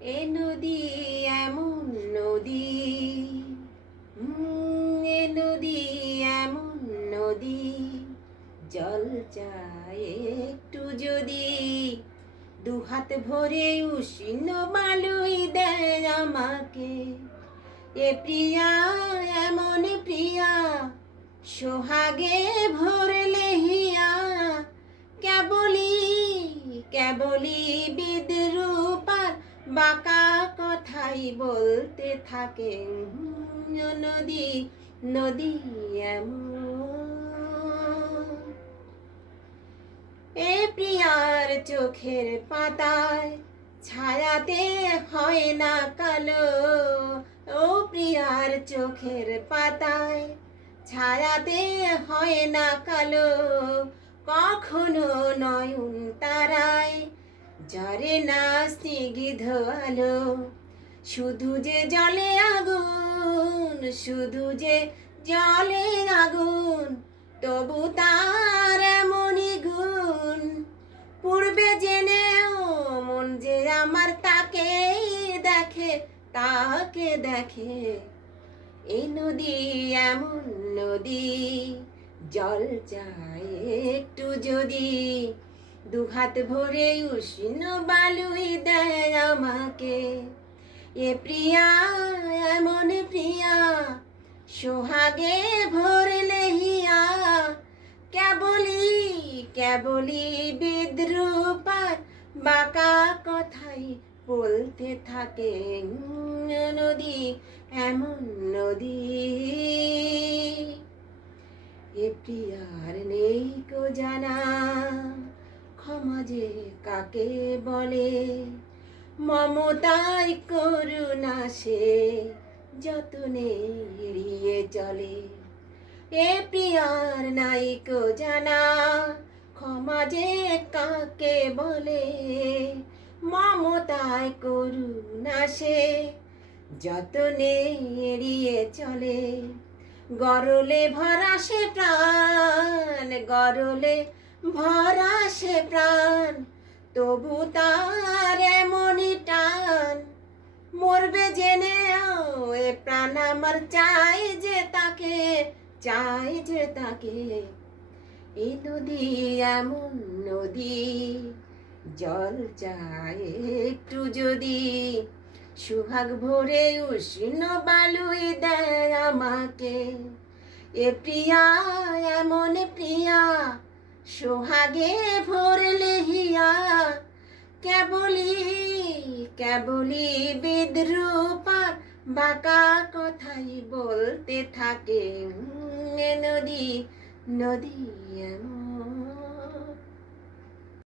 এ নদী এমন নদী, এ নদী এমন নদী, জল চায় একটু যদি, দুহাত ভরে উষ্ণ বালুই দেয় আমাকে। এ প্রিয়া এমন প্রিয়া, সোহাগে ভরলে হিয়া, কেবলি কেবলি বিদ্রূপার বাঁকা কথাই বলতে থাকে। নদী নদী এমন। এ প্রিয়ার চোখের পাতায় ছায়াতে হয় না কালো, ও প্রিয়ার চোখের পাতায় ছায়াতে হয় না কালো, কখনো নয়ন তারায় ঝরে না স্নিগ্ধ আলো। শুধু যে জলে আগুন, শুধু যে জলে আগুন, তবু তার এমনই গুণ। পূর্বে জেনেও মন যে আমার তাকে দেখে, তাকে দেখে। এই নদী এমন নদী, জল চায় একটু যদি, দুহাত ভরে উষ্ণ বালুই দেয় আমাকে। এ প্রিয়া এমন প্রিয়া, সোহাগে ভরলে হিয়া, কেবলি কেবলি বিদ্রূপার বাঁকা কথাই বলতে থাকে। নদী এমন নদী। এ প্রিয়ার নেই কো জানা, ক্ষমা যে কাকে বলে, মমতায় করুণা সে যতনে এড়িয়ে চলে। এ প্রিয়ার নাই কো জানা, ক্ষমা যে কাকে বলে, মমতায় করুণা সে যতনে এড়িয়ে চলে। গরলে ভরা সে প্রাণ, গরলে ভরা সে প্রাণ, তবু তার এমনই টান। মরবে জেনেও এ প্রাণ আমার চাই যে তাকে, চাই যে তাকে। এই নদী এমন নদী, জল চায় একটু যদি, সুহাগ ভরে উষ্ণ বালুই দেয় আমাকে। এ প্রিয়া এমন প্রিয়া, সোহাগে ভরলে হিয়া, কেবলি কেবলি বিদ্রূপার বাঁকা কথাই বলতে থাকে। নদী নদী এমন।